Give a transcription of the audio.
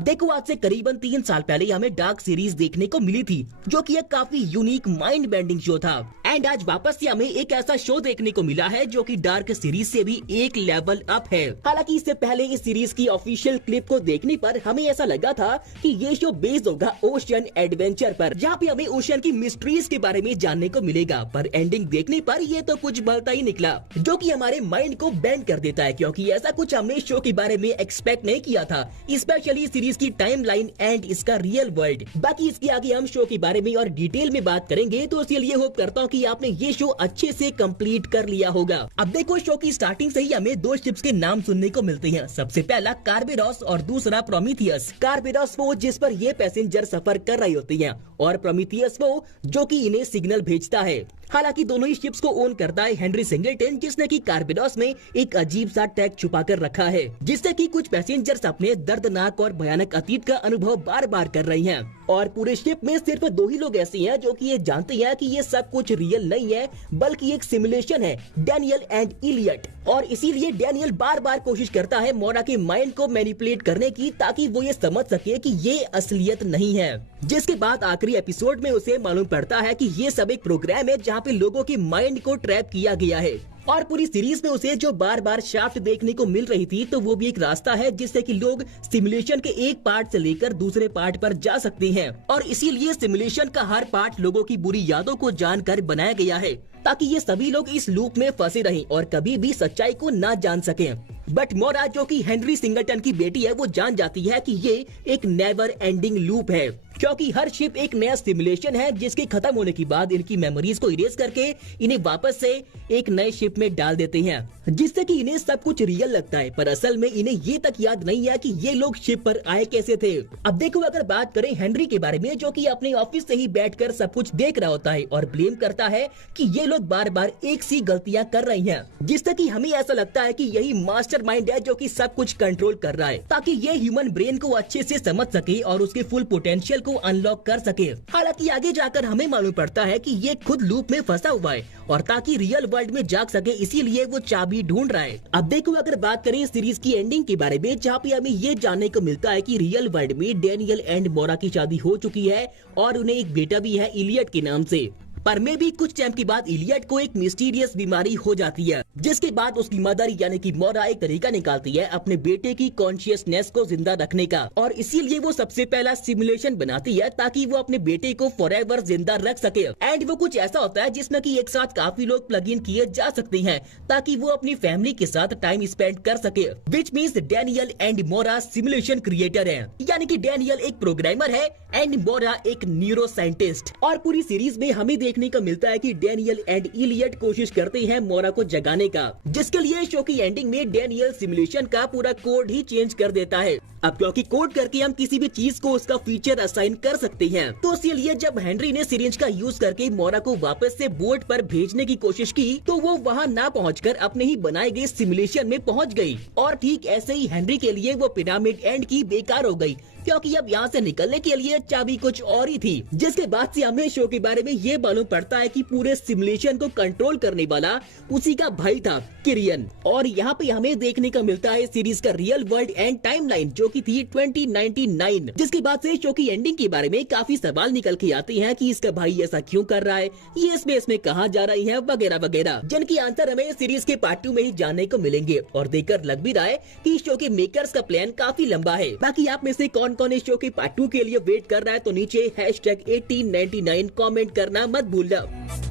अब देखो, आज से करीबन 3 साल पहले हमें डार्क सीरीज देखने को मिली थी, जो कि एक काफी यूनिक माइंड बेंडिंग शो था। एंड आज वापस से हमें एक ऐसा शो देखने को मिला है जो कि डार्क सीरीज से भी एक लेवल अप है। हालांकि इससे पहले इस सीरीज की ऑफिशियल क्लिप को देखने पर हमें ऐसा लगा था कि ये शो बेस्ड होगा ओशियन एडवेंचर पर, जहाँ पे हमें ओशियन की मिस्ट्रीज के बारे में जानने को मिलेगा। पर एंडिंग देखने पर ये तो कुछ भलता ही निकला, जो कि हमारे माइंड को बेंड कर देता है, क्योंकि ऐसा कुछ हमने शो के बारे में एक्सपेक्ट नहीं किया था, स्पेशली सीरीज की टाइमलाइन एंड इसका रियल वर्ल्ड। बाकी इसके आगे हम शो के बारे में और डिटेल में बात करेंगे, तो इसलिए होप करता हूँ कि आपने ये शो अच्छे से कंप्लीट कर लिया होगा। अब देखो, शो की स्टार्टिंग से ही हमें 2 शिप्स के नाम सुनने को मिलते हैं। सबसे पहला कार्बेरॉस और दूसरा प्रोमीथियस। कार्बेरॉस वो जिस पर ये पैसेंजर सफर कर रही होती हैं, और प्रोमीथियस वो जो कि इन्हें सिग्नल भेजता है। हालांकि दोनों ही शिप्स को ओन करता है हेनरी सिंगलटन, जिसने कि कार्बेरॉस में एक अजीब सा टैग छुपा कर रखा है, जिससे कि कुछ पैसेंजर्स अपने दर्दनाक और भयानक अतीत का अनुभव बार बार कर रही हैं। और पूरे शिप में सिर्फ 2 ही लोग ऐसे हैं जो कि ये जानते हैं कि ये सब कुछ रियल नहीं है, बल्कि एक सिमुलेशन है, डैनियल एंड इलियट। और इसीलिए डैनियल बार बार कोशिश करता है मोरा के माइंड को मैनिपुलेट करने की, ताकि वो ये समझ सके कि ये असलियत नहीं है। जिसके बाद आखिरी एपिसोड में उसे मालूम पड़ता है कि ये सब एक प्रोग्राम है जहाँ पे लोगों के माइंड को ट्रैप किया गया है। और पूरी सीरीज में उसे जो बार बार शाफ्ट देखने को मिल रही थी, तो वो भी एक रास्ता है जिससे कि लोग सिमुलेशन के एक पार्ट से लेकर दूसरे पार्ट पर जा सकते हैं। और इसीलिए सिमुलेशन का हर पार्ट लोगों की बुरी यादों को जानकर बनाया गया है, ताकि ये सभी लोग इस लूप में फंसे रहें और कभी भी सच्चाई को ना जान सकें। बट मोरा, जो कि हेनरी सिंगलटन की बेटी है, वो जान जाती है कि ये एक नेवर एंडिंग लूप है, क्योंकि हर शिप एक नया सिमुलेशन है, जिसके खत्म होने के बाद इनकी मेमोरीज को इरेज करके इन्हें वापस से एक नए शिप में डाल देते हैं, जिससे कि इन्हें सब कुछ रियल लगता है। पर असल में इन्हें ये तक याद नहीं है कि ये लोग शिप पर आए कैसे थे। अब देखो, अगर बात करें हेनरी के बारे में, जो कि अपने ऑफिस से ही बैठकर सब कुछ देख रहा होता है और ब्लेम करता है कि ये लोग बार बार एक सी गलतियां कर रही हैं, जिससे कि हमें ऐसा लगता है कि यही मास्टरमाइंड है जो कि सब कुछ कंट्रोल कर रहा है, ताकि ये ह्यूमन ब्रेन को अच्छे से समझ सके और उसके फुल पोटेंशियल को अनलॉक कर सके। हालांकि आगे जाकर हमें मालूम पड़ता है कि ये खुद लूप में फंसा हुआ है, और ताकि रियल वर्ल्ड में जाग सके इसीलिए वो चाबी ढूंढ रहा है। अब देखो, अगर बात करें सीरीज की एंडिंग के बारे में, जहाँ पे हमें ये जानने को मिलता है कि रियल वर्ल्ड में डैनियल एंड मोरा की शादी हो चुकी है और उन्हें एक बेटा भी है इलियट के नाम से। पर में भी कुछ टाइम के बाद इलियट को एक मिस्टीरियस बीमारी हो जाती है, जिसके बाद उसकी मदर यानी कि मोरा एक तरीका निकालती है अपने बेटे की कॉन्शियसनेस को जिंदा रखने का, और इसीलिए वो सबसे पहला सिमुलेशन बनाती है ताकि वो अपने बेटे को फॉरएवर जिंदा रख सके। एंड वो कुछ ऐसा होता है जिसमें कि एक साथ काफी लोग प्लग इन किए जा सकते हैं, ताकि वो अपनी फैमिली के साथ टाइम स्पेंड कर सके। विच मीन्स डैनियल एंड मोरा सिमुलेशन क्रिएटर है, यानी कि डैनियल एक प्रोग्रामर है एंड मोरा एक न्यूरो साइंटिस्ट। और पूरी सीरीज में हमें देखने को मिलता है कि डैनियल एंड इलियट कोशिश करते हैं मोरा को जगाने का, जिसके लिए शो की एंडिंग में डैनियल सिमुलेशन का पूरा कोड ही चेंज कर देता है। अब क्योंकि कोड करके हम किसी भी चीज को उसका फीचर असाइन कर सकते हैं, तो इसीलिए जब हेनरी ने सिरिंज का यूज करके मोरा को वापस से बोर्ड पर भेजने की कोशिश की, तो वो वहाँ ना पहुँचकर अपने ही बनाए गए सिमुलेशन में पहुँच गई। और ठीक ऐसे ही हेनरी के लिए वो पिरामिड एंड की बेकार हो गई, क्योंकि अब यहाँ से निकलने के लिए चाबी कुछ और ही थी। जिसके बाद से हमें शो के बारे में ये मालूम पड़ता है कि पूरे सिमुलेशन को कंट्रोल करने वाला उसी का भाई था, किरियन। और यहाँ पे हमें देखने को मिलता है सीरीज का रियल वर्ल्ड एंड टाइमलाइन, जो की थी 2099। जिसके बाद से शो की एंडिंग के बारे में काफी सवाल निकल के आते हैं कि इसका भाई ऐसा क्यों कर रहा है, ये स्पेस में कहाँ जा रही है, वगैरह वगैरह, जिनकी आंसर हमें सीरीज के पार्ट 2 में ही जानने को मिलेंगे। और देखकर लग भी रहा है कि शो के मेकर्स का प्लान काफी लंबा है। बाकी आप में से कौन कौन इस शो के पार्ट 2 के लिए वेट कर रहा है, तो नीचे #1899 कमेंट करना मत भूलना।